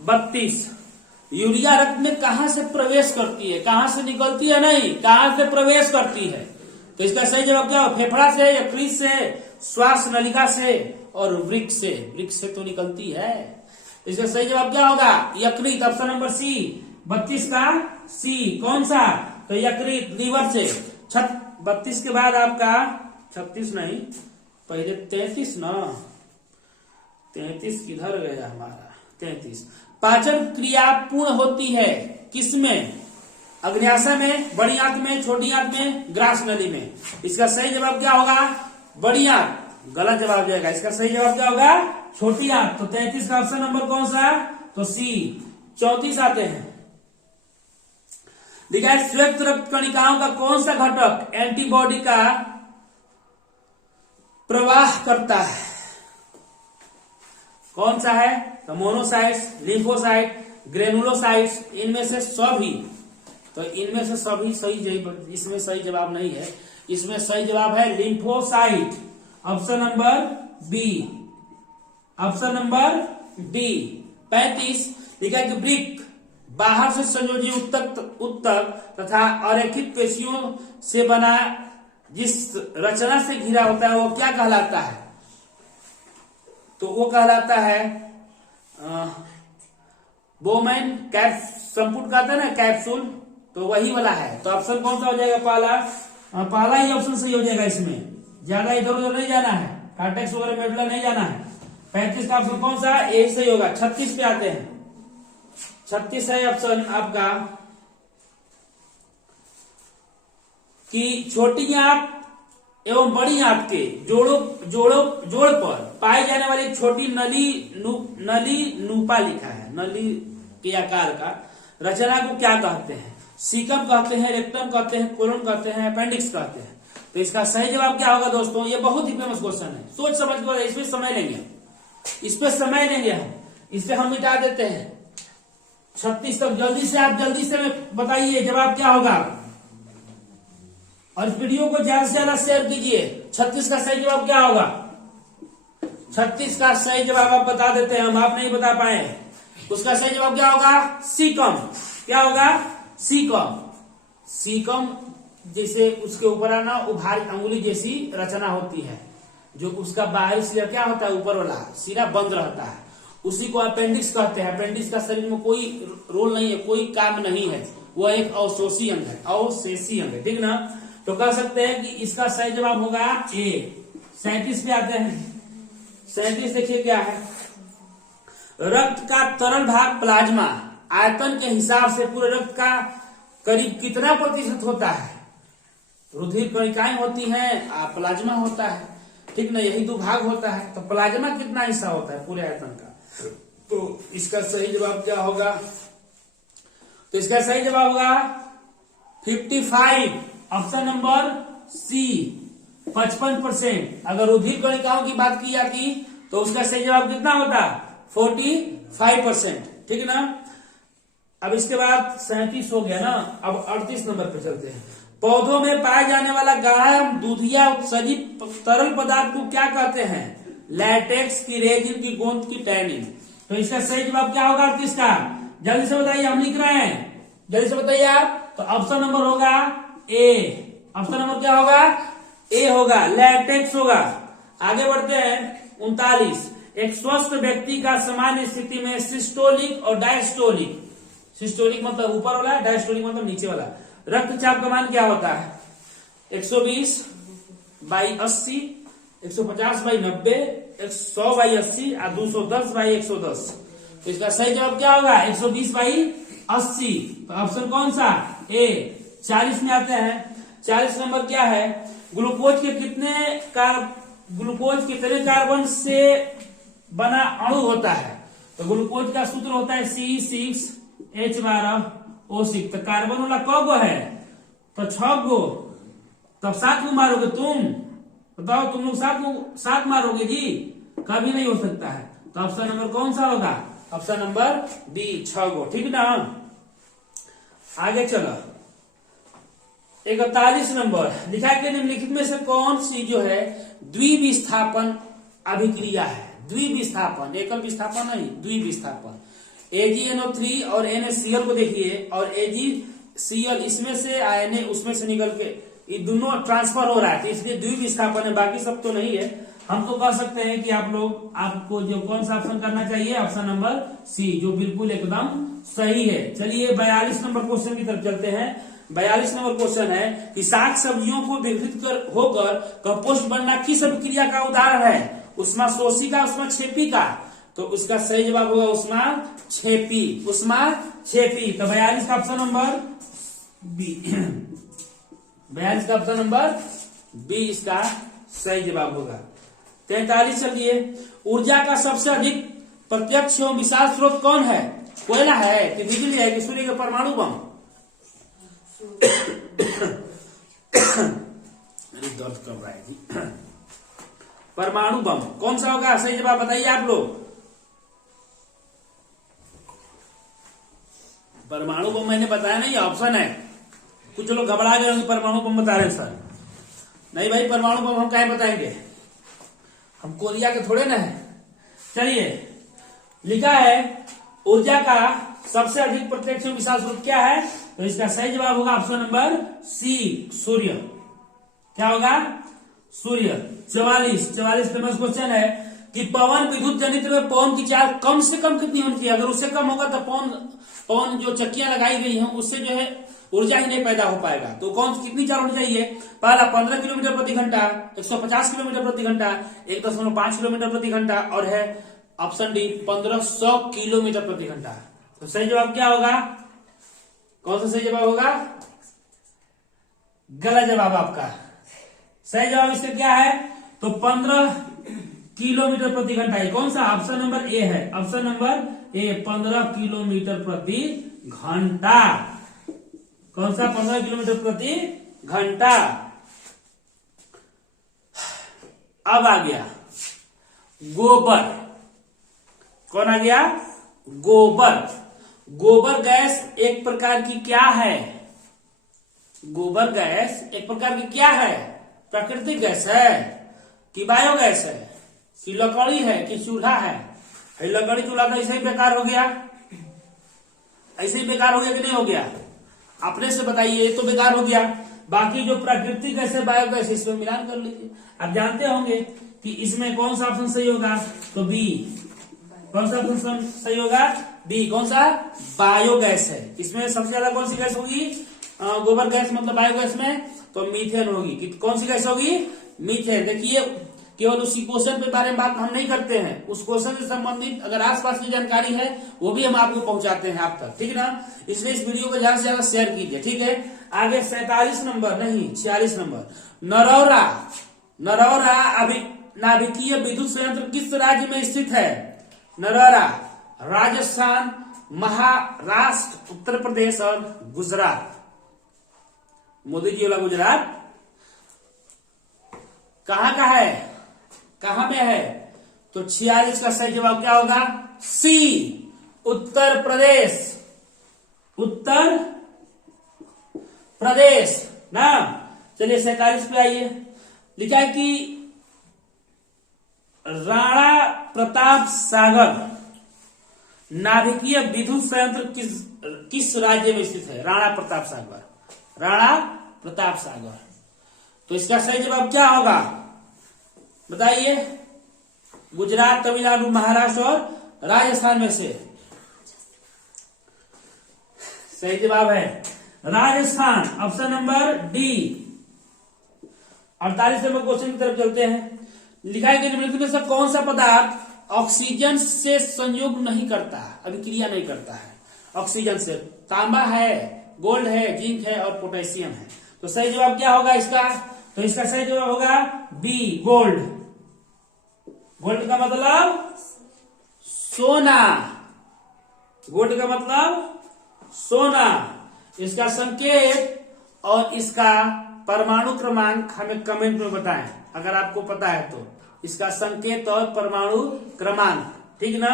32, यूरिया रक्त में कहां से प्रवेश करती है? कहां से निकलती है नहीं, कहां से प्रवेश करती है? तो इसका सही जवाब क्या हो? फेफड़ा से, यकृत से, श्वास नलिका से और वृक्क से। वृक्क से तो निकलती है। इसका सही जवाब क्या होगा? यकृत, ऑप्शन नंबर सी। 32 का सी। कौन सा? तो यकृत, लीवर से। 32 के बाद आपका 36 नहीं, पहले 33 ना, 33 किधर गया हमारा? 33। पाचन क्रिया पूर्ण होती है किसमें? अग्न्याशय में, बड़ी आंत में, छोटी आंत में, ग्रास नली में। इसका सही जवाब क्या होगा? बड़ी आंत। गलत जवाब जाएगा। इसका सही जवाब क्या होगा? छोटी आंत। तो 33 का ऑप्शन नंबर कौन सा? तो सी। 34 आते हैं। देखिए, श्वेत रक्त कणिकाओं का कौन सा घटक एंटीबॉडी का प्रवाह करता है? कौन सा है? तो मोनोसाइट्स, लिम्फोसाइट, ग्रेनुलोसाइट्स, इनमें से सभी। तो इनमें से सभी सही, इसमें सही जवाब नहीं है। इसमें सही जवाब है lymphocyte, option number B, option number D. 35 लिखा है कि वृक्क बाहर से संयोजी उत्तक तथा अरेखित पेशियों से बना जिस रचना से घिरा होता है वो क्या कहलाता है? तो वो कहलाता है बोमैन संपुट कहता है ना, कैप्सूल, तो वही वाला है। तो ऑप्शन कौन सा हो जाएगा? पहला ही ऑप्शन सही हो जाएगा। इसमें ज्यादा इधर उधर नहीं जाना है, कार्टेक्स वगैरह मेडुला नहीं जाना है। 35 का ऑप्शन कौन सा? यही सही होगा। 36 पे आते हैं। 36 है ऑप्शन आपका कि छोटी आंत एवं बड़ी आंत के जोड़ पर पाई जाने वाली एक छोटी नली नूपा लिखा है, नली के आकार का रचना को क्या कहते हैं? सीकम कहते हैं, रेक्टम कहते हैं, कोलन कहते हैं, अपेंडिक्स कहते हैं। तो इसका सही जवाब क्या होगा दोस्तों? ये बहुत ही फेमस क्वेश्चन है, सोच समझ कर इसमें समय लेंगे, इस पे समय लेंगे हम, इसे हम मिटा देते हैं। 36 तक जल्दी से बताइए जवाब क्या होगा, और इस वीडियो को ज्यादा से ज्यादा शेयर कीजिए। 36 का सही जवाब क्या होगा? 36 का सही जवाब आप बता देते हैं, हम आप नहीं बता पाए। उसका सही जवाब क्या होगा? सीकम। क्या होगा? सीकम। सीकम जैसे उसके ऊपर आना उभारी अंगुली जैसी रचना होती है, जो उसका बाहरी सिरा क्या होता है, ऊपर वाला सिरा बंद रहता है, उसी को अपेंडिक्स कहते हैं। अपेंडिक्स का शरीर में कोई रोल नहीं है, कोई काम नहीं है, वह एक अवशोषी अंग है, अवशेषी अंग है, ठीक ना। तो कह सकते हैं कि इसका सही जवाब होगा ए। 37 पे आते हैं। 37 देखिए क्या है, रक्त का तरल भाग प्लाज्मा आयतन के हिसाब से पूरे रक्त का करीब कितना प्रतिशत होता है। रुधिर कणिकाएं होती हैं, प्लाज्मा होता है, ठीक ना, यही दो भाग होता है। तो प्लाज्मा कितना हिस्सा होता है पूरे आयतन का, तो इसका सही जवाब क्या होगा, तो इसका सही जवाब होगा 55, ऑप्शन नंबर सी, 55%। अगर रुधिर कणिकाओं की बात की जाती तो उसका सही जवाब कितना होता, 45%, ठीक ना। अब इसके बाद 37 हो गया ना। अब 38 नंबर पे चलते हैं। पौधों में पाए जाने वाला गाढ़ा दूधिया उत्सर्जित तरल पदार्थ को क्या कहते हैं, लैटेक्स की रेजिन की गोंद की टैनिन। तो इसका सही जवाब क्या होगा 38 का, जल्दी से बताइए, हम लिख रहे हैं, जल्दी से बताइए आप। तो ऑप्शन नंबर होगा ए। ऑप्शन नंबर क्या होगा, ए होगा, लैटेक्स होगा। आगे बढ़ते हैं 39। एक स्वस्थ व्यक्ति का सामान्य स्थिति में सिस्टोलिक और डायस्टोलिक, सिस्टोलिक मतलब ऊपर वाला, डायस्टोलिक मतलब नीचे वाला, रक्तचाप का मान क्या होता है, 120/80, 150/90, 100/80 और 210/110। तो इसका सही जवाब क्या होगा, 120/80। तो ऑप्शन कौन सा, ए। 40 में आते हैं। 40 नंबर क्या है, ग्लूकोज कितने कार्बन से बना अणु होता है। तो ग्लूकोज का सूत्र होता है C6H12O6। तो कार्बन वाला क गो है, तो 6 गो, तब 7 गो मारोगे तुम, बताओ तुम लोग 7 मारोगे जी, कभी नहीं हो सकता है। तो ऑप्शन नंबर कौन सा होगा, ऑप्शन नंबर बी, 6 गो, ठीक ना। आगे चलो 41 नंबर लिखा है कि निम्नलिखित में से कौन सी जो है द्विविस्थापन अभिक्रिया है। द्विविस्थापन, एकल विस्थापन नहीं, द्विविस्थापन। AgNO3 और NaCl को देखिए, और AgCl इसमें से Na उसमें से निकल के ये दोनों ट्रांसफर हो रहा है, तो इसलिए द्विविस्थापन है, बाकी सब तो नहीं है। हम तो कह सकते हैं कि आपको जो कौन सा ऑप्शन करना चाहिए, ऑप्शन नंबर सी, जो बिल्कुल एकदम सही है। चलिए 42 नंबर क्वेश्चन की तरफ चलते हैं। 42 नंबर क्वेश्चन है कि शाक सब्जियों को विघटित होकर कंपोस्ट बनना किस अभिक्रिया का उदाहरण है, उष्मा शोषी का, उष्मा छेपी का। तो उसका सही जवाब होगा उष्मा छेपी, उष्मा छेपी। तो 42 का ऑप्शन नंबर बी, 42 का ऑप्शन नंबर बी इसका सही जवाब होगा। 43 चलिए, ऊर्जा का सबसे अधिक प्रत्यक्ष एवं विशाल स्रोत कौन है, कोयला है कि बिजली है कि सूर्य का परमाणु बम। मेरी दर्द कर रहा है जी। परमाणु बम कौन सा होगा, सही जवाब बताइए आप लोग। परमाणु बम मैंने बताया नहीं, ऑप्शन है। कुछ लोग घबरा गए होंगे, परमाणु बम बता रहे सर। नहीं भाई, परमाणु बम हम क्या बताएंगे, हम कोरिया के थोड़े ना है। चलिए लिखा है ऊर्जा का सबसे अधिक प्रत्यक्ष विशाल स्रोत क्या है, तो इसका सही जवाब होगा ऑप्शन नंबर सी, सूर्य। क्या होगा, सूर्य। 44 फेमस क्वेश्चन है कि पवन विद्युत जनित्र में पवन की चाल कम से कम कितनी होनी चाहिए। अगर उससे कम होगा तो पवन जो चक्कियां लगाई गई हैं उससे जो है ऊर्जा ही नहीं पैदा हो पाएगा। तो कितनी चाल होनी चाहिए, पहला 15 किलोमीटर प्रति घंटा, 150 किलोमीटर प्रति घंटा, 1.5 किलोमीटर प्रति घंटा, और है ऑप्शन डी 1500 किलोमीटर प्रति घंटा। तो सही जवाब क्या होगा, कौन सा सही जवाब होगा, गलत जवाब आपका। सही जवाब इसका क्या है, तो 15 किलोमीटर प्रति घंटा। कौन सा, ऑप्शन नंबर ए है, ऑप्शन नंबर ए, 15 किलोमीटर प्रति घंटा। कौन सा, 15 किलोमीटर प्रति घंटा। अब आ गया गोबर। कौन आ गया, गोबर। गोबर गैस एक प्रकार की क्या है, गोबर गैस एक प्रकार की क्या है, प्राकृतिक गैस है कि बायोगैस है कि लकड़ी है कि चूल्हा है। लकड़ी चूल्हा तो ऐसे ही बेकार हो गया, ऐसे ही बेकार हो गया कि नहीं हो गया, अपने से बताइए। ये तो बेकार हो गया, बाकी जो प्राकृतिक गैस है, बायोगैस, इसमें मिलान कर लीजिए। आप जानते होंगे कि इसमें कौन सा ऑप्शन सही होगा, तो बी, कौन सा ऑप्शन सही होगा? डी। कौन सा? बायोगैस है। इसमें सबसे ज्यादा कौन सी गैस होगी? गोबर गैस मतलब बायोगैस में तो मीथेन होगी। कौन सी गैस होगी? मीथेन। देखिए केवल उसी क्वेश्चन के बारे में बात हम नहीं करते हैं, उस क्वेश्चन से संबंधित अगर आसपास की जानकारी है वो भी हम आपको पहुंचाते हैं आप तक, ठीक ना। इसलिए इस वीडियो को ज्यादा से ज्यादा शेयर कीजिए, ठीक है। आगे 47 नंबर नहीं 46 नंबर, नरौरा। नरौरा अभी नाभिकीय विद्युत संयंत्र किस राज्य में स्थित है? नरौरा राजस्थान, महाराष्ट्र, उत्तर प्रदेश और गुजरात। मोदी जी वाला गुजरात कहाँ का है? कहाँ में है? तो 46 का सही जवाब क्या होगा? सी, उत्तर प्रदेश। उत्तर प्रदेश ना। चलिए 47 पे आइए। लिखा है कि राणा प्रताप सागर नाभिकीय विद्युत संयंत्र किस राज्य में स्थित है? राणा प्रताप सागर, राणा प्रताप सागर। तो इसका सही जवाब क्या होगा बताइए? गुजरात, तमिलनाडु, महाराष्ट्र और राजस्थान में से सही जवाब है Rajasthan, option number D. 48 number question की तरफ चलते हैं। लिखा है कि निम्नलिखित में से कौन सा पदार्थ ऑक्सीजन से संयोग नहीं करता, अभिक्रिया नहीं करता है ऑक्सीजन से? तांबा है, गोल्ड है, जिंक है और पोटेशियम है। तो सही जवाब क्या होगा इसका? तो इसका सही जवाब होगा बी, गोल्ड। गोल्ड का मतलब सोना। गोल्ड का मतलब सोना। इसका संकेत और इसका परमाणु क्रमांक हमें कमेंट में बताएं अगर आपको पता है तो। इसका संकेत और परमाणु क्रमांक, ठीक ना।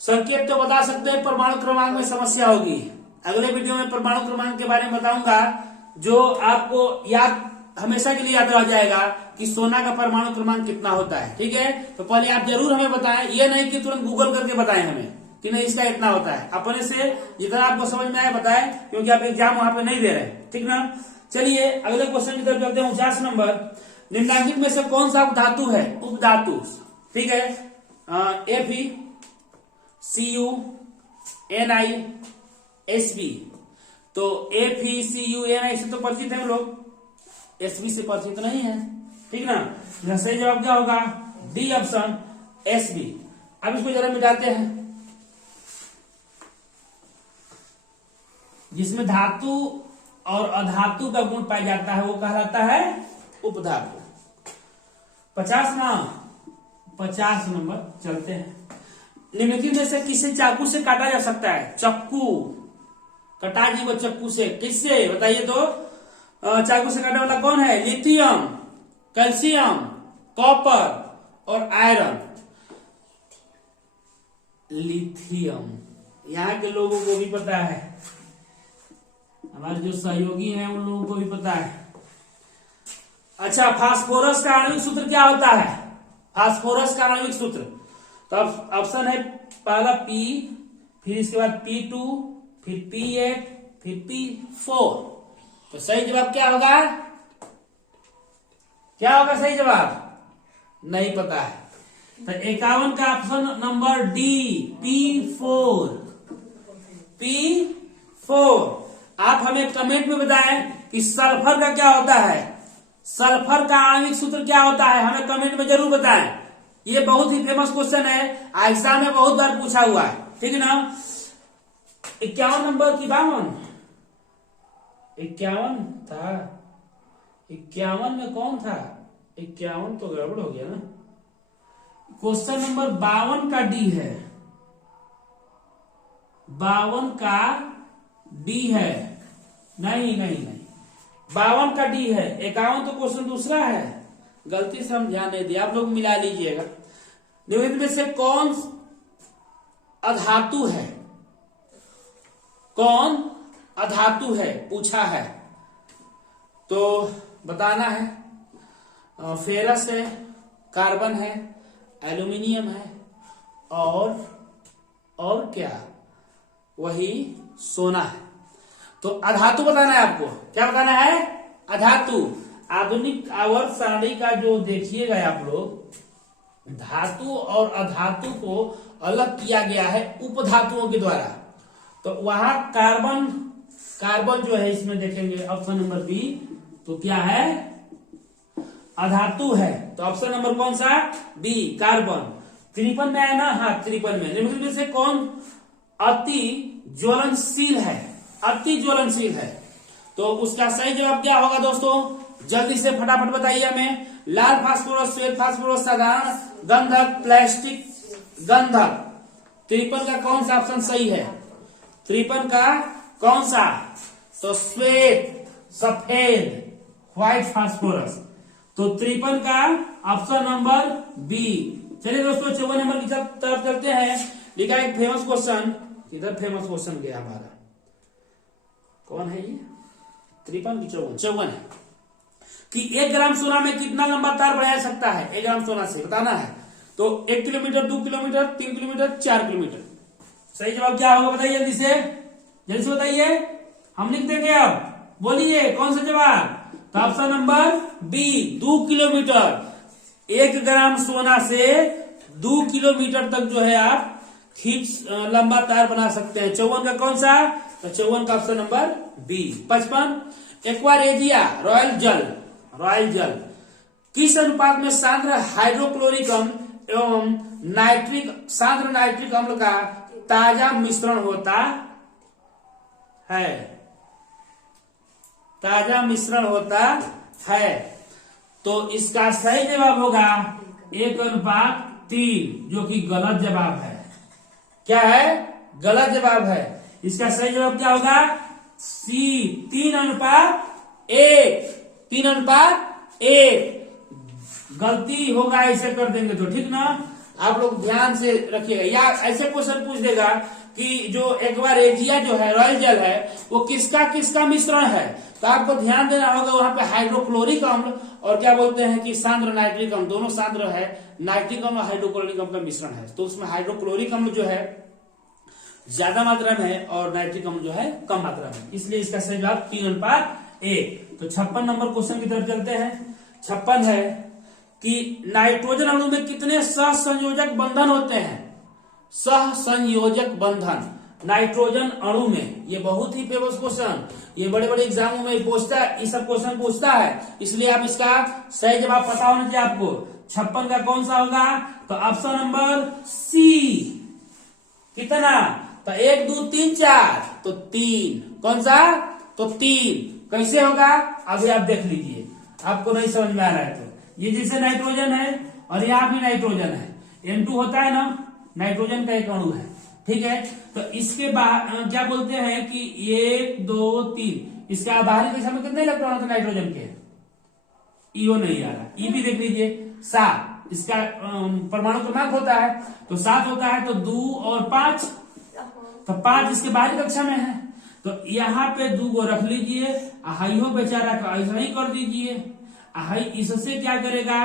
संकेत तो बता सकते हैं, परमाणु क्रमांक में समस्या होगी। अगले वीडियो में परमाणु क्रमांक के बारे में बताऊंगा जो आपको याद हमेशा के लिए याद रह जाएगा कि सोना का परमाणु क्रमांक कितना होता है, ठीक है। तो पहले आप जरूर हमें बताएं, ये नहीं कि तुरंत गूगल करके बताएं हमें कि नहीं इसका इतना होता है। अपने से जितना आपको समझ में आया बताएं, क्योंकि आप एग्जाम वहां पे नहीं दे रहे, ठीक ना। चलिए अगले क्वेश्चन की तरफ चलते हैं। 49 नंबर, निम्नलिखित में से कौन सा धातु है? उपधातु, ठीक है। Fe, Cu, Ni, Sb। तो Fe, Cu, Ni से तो परिचित है लोग, Sb से परिचित नहीं है, ठीक ना। यह सही जवाब क्या होगा? D option, Sb। अब इसको जरा मिटाते हैं। जिसमें धातु और अधातु का गुण पाया जाता है वो कहलाता है उपधातु। 50 नंबर चलते हैं। निम्नलिखित में से किसे चाकू से काटा जा सकता है? चक्कू। कटा जी वो चक्कू से, किससे बताइए तो? चाकू से काटने वाला कौन है? लिथियम, कैल्शियम, कॉपर और आयरन। लिथियम यहाँ के लोगों को भी पता है, हमारे जो सहयोगी हैं उन लोगों को भी पता है। अच्छा, फास्फोरस का आणविक सूत्र क्या होता है? फास्फोरस का आणविक सूत्र तो ऑप्शन है पहला P, फिर इसके बाद P2, फिर P8, फिर P4। तो सही जवाब क्या होगा? क्या होगा सही जवाब? नहीं पता है। तो 51 का option number D, P4। P4। आप हमें कमेंट में बताएं कि सल्फर का क्या होता है, सल्फर का आणविक सूत्र क्या होता है, हमें कमेंट में जरूर बताएं। ये बहुत ही फेमस क्वेश्चन है, एग्जाम में बहुत बार पूछा हुआ है, ठीक है ना। 51 नंबर की 51 था, 51 में कौन था? 51 तो गड़बड़ हो गया ना। क्वेश्चन नंबर 52 का डी है, 52 का डी है। नहीं 52 का डी है, 51 तो क्वेश्चन दूसरा है। गलती से हम ध्यान नहीं दिया, आप लोग मिला लीजिएगा। निम्नलिखित में से कौन अधातु है? कौन अधातु है पूछा है तो बताना है। फेरस है, कार्बन है, एल्यूमिनियम है और क्या? वही सोना है। तो अधातु बताना है आपको। क्या बताना है? अधातु। आधुनिक आवर्त सारणी का जो देखिएगा आप लोग, धातु और अधातु को अलग किया गया है उपधातुओं के द्वारा। तो वहां कार्बन, कार्बन जो है इसमें देखेंगे ऑप्शन नंबर बी, तो क्या है, अधातु है। तो ऑप्शन नंबर कौन सा, बी, कार्बन। 53 में है ना, हाँ 53 में। निम्नलिखित में से कौन अति ज्वलनशील है, अति ज्वलनशील है? तो उसका सही जवाब क्या होगा दोस्तों, जल्दी से फटाफट बताइए हमें। लाल फास्फोरस, श्वेत फास्फोरस, साधारण गंधक, प्लास्टिक गंधक। 53 का कौन सा ऑप्शन सही है? 53 का कौन सा? तो श्वेत, सफेद, व्हाइट फास्फोरस। तो 53 का ऑप्शन नंबर बी। चलिए दोस्तों 54 नंबर की तरफ चलते हैं। लिखा एक फेमस क्वेश्चन, इधर फेमस क्वेश्चन गया हमारा, कौन है ये, 53 की 54 है कि 1 ग्राम सोना में कितना लंबा तार बढ़ाया सकता है? 1 ग्राम सोना से बताना है। तो 1 किलोमीटर, 2 किलोमीटर, 3 किलोमीटर, 4 किलोमीटर। सही जवाब क्या होगा बताइए जल्दी से, जल्दी से बताइए, हम लिख देंगे। अब बोलिए कौन सा जवाब? तो ऑप्शन नंबर बी, 2 किलोमीटर। 1 ग्राम सोना से 2 किलोमीटर तक जो है आप खींच लंबा तार बना सकते हैं। 54 का कौन सा? तो 54 का option number B. 55 aqua regia, royal जल, रॉयल जल किस अनुपात में सांद्र हाइड्रोक्लोरिक अम्ल एवं सांद्र नाइट्रिक अम्ल का ताजा मिश्रण होता है? ताजा मिश्रण होता है। तो इसका सही जवाब होगा 1:3, जो कि गलत जवाब है। क्या है? गलत जवाब है। इसका सही जवाब क्या होगा? सी, 3:1, 3:1। गलती होगा ऐसे कर देंगे तो, ठीक ना? आप लोग ध्यान से रखिएगा। या ऐसे क्वेश्चन पूछ देगा कि जो एक्वारेजिया जो है, रॉयल जल है, वो किसका किसका मिश्रण है? तो आपको ध्यान देना होगा वहां पे हाइड्रोक्लोरिक अम्ल और क्या बोलते हैं कि सांद्र नाइट्रिक अम्ल, दोनों सांद्र है। नाइट्रिक अम्ल और हाइड्रोक्लोरिक अम्ल का मिश्रण है। तो उसमें हाइड्रोक्लोरिक अम्ल जो है ज्यादा मात्रा में है और नाइट्रिक अम्ल जो है कम मात्रा में, इसलिए इसका सही जवाब 3:1। तो 56 नंबर क्वेश्चन की तरफ चलते हैं। 56 है कि नाइट्रोजन अणु में कितने सहसंयोजक बंधन होते हैं? सहसंयोजक बंधन नाइट्रोजन अणु में, ये बहुत ही फेमस क्वेश्चन, ये बड़े बड़े एग्जामों में पूछता है, ये सब क्वेश्चन पूछता है, इसलिए आप इसका सही जवाब पता होना चाहिए आपको। 56 का कौन सा होगा? तो ऑप्शन नंबर सी। कितना? तो 1, 2, 3, 4, तो 3। कौन सा? तो 3। कैसे होगा अभी आप देख लीजिए, आपको नहीं समझ में आ रहा है तो। ये जैसे नाइट्रोजन है और यहाँ भी नाइट्रोजन है, N2 होता है ना, नाइट्रोजन का एक अणु है, ठीक है। तो इसके बाद क्या बोलते हैं कि 1, 2, 3, इसका बाहरी कक्षा में कितने इलेक्ट्रॉन होते हैं नाइट्रोजन के? ईओ नहीं आ रहा, ई भी देख लीजिए 7। इसका परमाणु क्रमांक होता है तो 7 होता है, तो 2 और 5, तो 5 इसके बाहरी कक्षा में है। तो यहाँ पे 2 को रख लीजिए, हाइयो बेचारा का ऐसा ही कर दीजिए। हाई इससे क्या करेगा,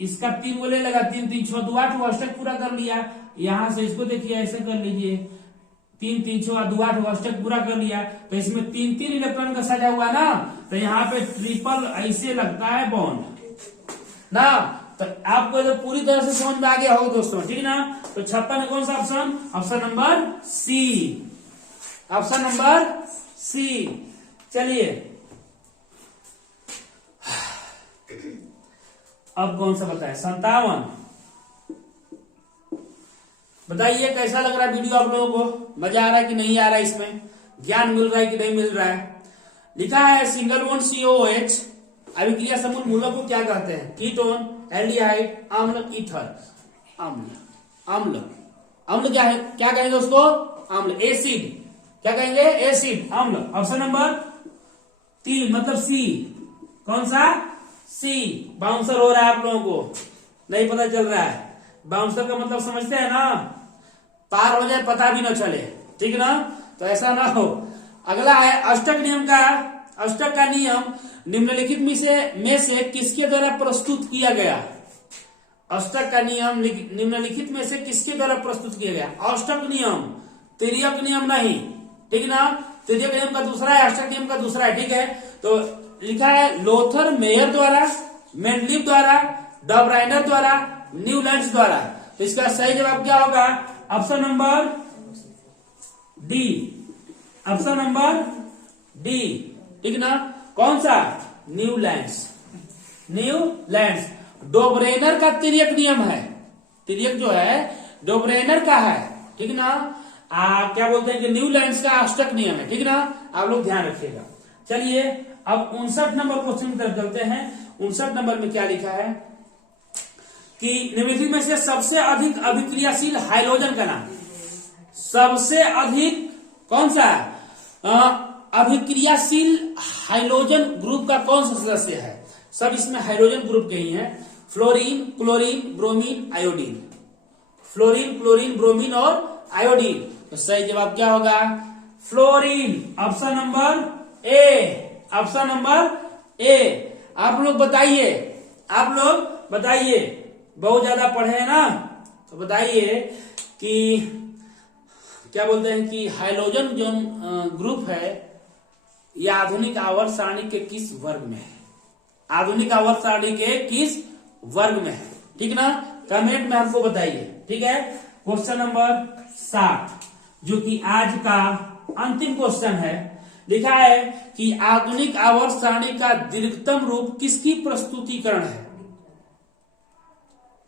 इसका 3 बोले लगा, 3, 3, 6, 2, 8 अष्टक पूरा कर लिया। यहां से इसको देखिए ऐसे कर लीजिए, 3, 3, 6, 2, 8 अष्टक पूरा कर लिया। तो इसमें 3, 3 इलेक्ट्रॉन का सजा हुआ ना, तो यहाँ पे ट्रिपल ऐसे लगता है बॉन्ड ना। तो आपको तो पूरी तरह से समझ में आ गया होगा दोस्तों, ठीक ना। तो 56 में कौन सा option? Option number C, option number C. चलिए अब कौन सा बताए? 57। बताइए कैसा लग रहा है वीडियो आप लोगों को? मजा आ रहा है कि नहीं आ रहा है? इसमें ज्ञान मिल रहा है कि नहीं मिल रहा है? लिखा है सिंगल बॉन्ड COOH अभिक्रिया समूह मूलों को क्या कहते हैं? कीटोन, एल्डिहाइड, अम्ल, ईथर। अम्ल, अम्ल, अम्ल क्या है? क्या कहेंगे दोस्तों? अम्ल, एसिड। क्या कहेंगे? एसिड, अम्ल। ऑप्शन नंबर 3 मतलब सी। कौन सा? सी। बाउंसर हो रहा है आप लोगों को, नहीं पता चल रहा है? बाउंसर का मतलब समझते हैं ना, पार हो जाए पता भी न चले, ठीक ना। तो ऐसा ना हो। अगला है अष्टक नियम का। अष्टक का नियम निम्नलिखित में से किसके द्वारा प्रस्तुत किया गया? अष्टक का नियम निम्नलिखित में से किसके द्वारा प्रस्तुत किया गया? अष्टक नियम, तिर्यक नियम नहीं, ठीक ना। तिर्यक नियम का दूसरा है, अष्टक नियम का दूसरा है, ठीक है। तो लिखा है लोथर मेयर द्वारा, मेंडलीव द्वारा, ड ब्राइनर द्वारा, न्यूलैंड्स द्वारा। तो इसका सही जवाब क्या होगा? Option number D, option number D, ठीक ना। कौन सा? Newlands, Newlands. डोब्रेनर का तिर्यक नियम है, तिर्यक जो है डोब्रेनर का है, ठीक ना। क्या बोलते हैं कि न्यूलैंड्स का अष्टक नियम है, ठीक ना। आप लोग ध्यान रखिएगा। चलिए अब 59 नंबर क्वेश्चन की तरफ चलते हैं। 59 नंबर में क्या लिखा है कि निम्नलिखित में से सबसे अधिक अभिक्रियाशील हाइड्रोजन का नाम। सबसे अधिक कौन सा अभिक्रियाशील हाइड्रोजन ग्रुप का कौन सा सदस्य है? सब इसमें हाइड्रोजन ग्रुप के ही हैं। Fluorine, chlorine, bromine, iodine. Fluorine, chlorine, bromine और आयोडीन। तो सही जवाब क्या होगा? Fluorine, option number A, option number A. आप लोग बताइए, आप लोग बताइए, बहुत ज्यादा पढ़े हैं ना, तो बताइए कि क्या बोलते हैं कि हाइड्रोजन जो ग्रुप है ये आधुनिक आवर्त सारणी के किस वर्ग में है? आधुनिक आवर्त सारणी के किस वर्ग में है? ठीक ना, कमेंट में हमको बताइए। ठीक है, क्वेश्चन नंबर 7 जो कि आज का अंतिम क्वेश्चन है, लिखा है कि आधुनिक आवर्त सारणी का दीर्घतम रूप किसकी प्रस्तुतिकरण है?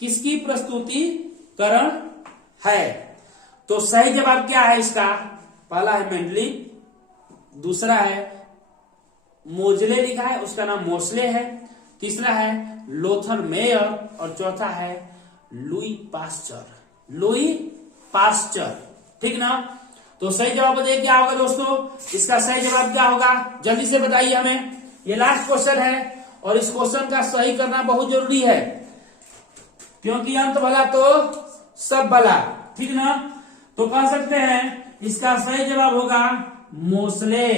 किसकी प्रस्तुतिकरण है? तो सही जवाब क्या है इसका? पहला है मेंडली, दूसरा है मोजले लिखा है, उसका नाम मोसले है, तीसरा है लोथर मेयर और चौथा है लुई पास्चर, लुई पास्चर। ठीक ना, तो सही जवाब बताइए क्या होगा दोस्तों? इसका सही जवाब क्या होगा जल्दी से बताइए हमें। ये लास्ट क्वेश्चन है और इस क्वेश्चन का सही करना बहुत जरूरी है क्योंकि अंत भला तो सब भला। ठीक ना, तो कह सकते हैं इसका सही जवाब होगा मोसले।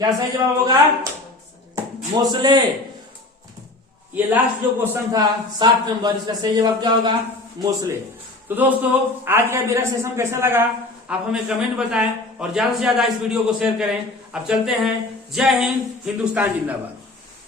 क्या सही जवाब होगा? मोसले। ये लास्ट जो क्वेश्चन था 7 नंबर, इसका सही जवाब क्या होगा? मोसले। तो दोस्तों आज का मेरा सेशन कैसा लगा आप हमें कमेंट बताएं और ज्यादा से ज्यादा इस वीडियो को शेयर करें। अब चलते हैं। जय हिंद, हिंदुस्तान जिंदाबाद।